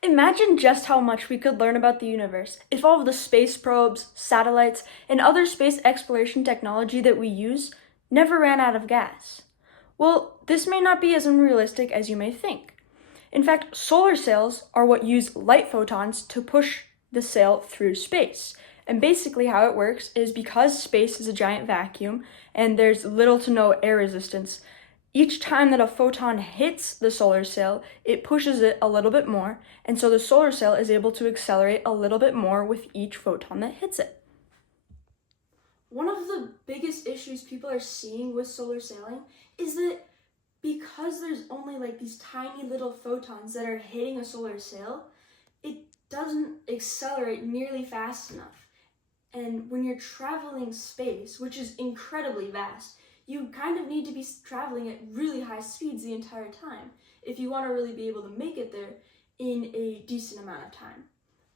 Imagine just how much we could learn about the universe if all of the space probes, satellites, and other space exploration technology that we use never ran out of gas. Well, this may not be as unrealistic as you may think. In fact, solar sails are what use light photons to push the sail through space. And basically, how it works is because space is a giant vacuum and there's little to no air resistance, each time that a photon hits the solar sail, it pushes it a little bit more, and so the solar sail is able to accelerate a little bit more with each photon that hits it. One of the biggest issues people are seeing with solar sailing is that because there's only like these tiny little photons that are hitting a solar sail, it doesn't accelerate nearly fast enough. And when you're traveling space, which is incredibly vast, you kind of need to be traveling at really high speeds the entire time if you want to really be able to make it there in a decent amount of time.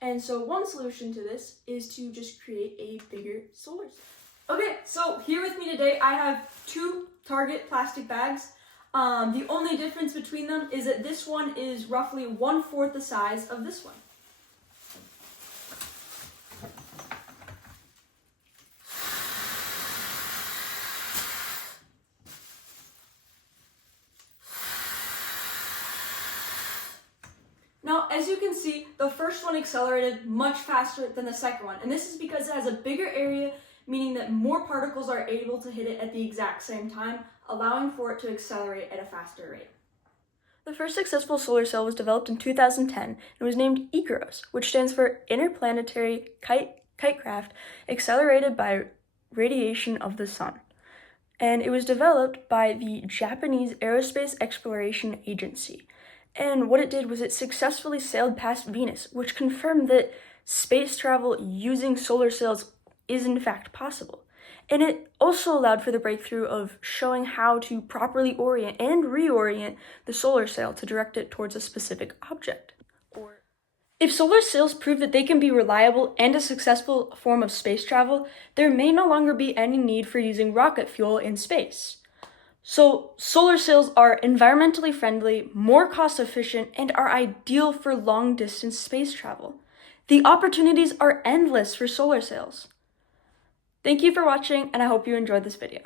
And so one solution to this is to just create a bigger solar sail. Okay, so here with me today I have two Target plastic bags. The only difference between them is that this one is roughly 1/4 the size of this one. Now, as you can see, the first one accelerated much faster than the second one, and this is because it has a bigger area, meaning that more particles are able to hit it at the exact same time, allowing for it to accelerate at a faster rate. The first successful solar sail was developed in 2010 and was named IKAROS, which stands for Interplanetary Kitecraft Accelerated by Radiation of the Sun. And it was developed by the Japanese Aerospace Exploration Agency. And what it did was it successfully sailed past Venus, which confirmed that space travel using solar sails is in fact possible. And it also allowed for the breakthrough of showing how to properly orient and reorient the solar sail to direct it towards a specific object. If solar sails prove that they can be reliable and a successful form of space travel, there may no longer be any need for using rocket fuel in space. So, solar sails are environmentally friendly, more cost efficient, and are ideal for long distance space travel. The opportunities are endless for solar sails. Thank you for watching, and I hope you enjoyed this video.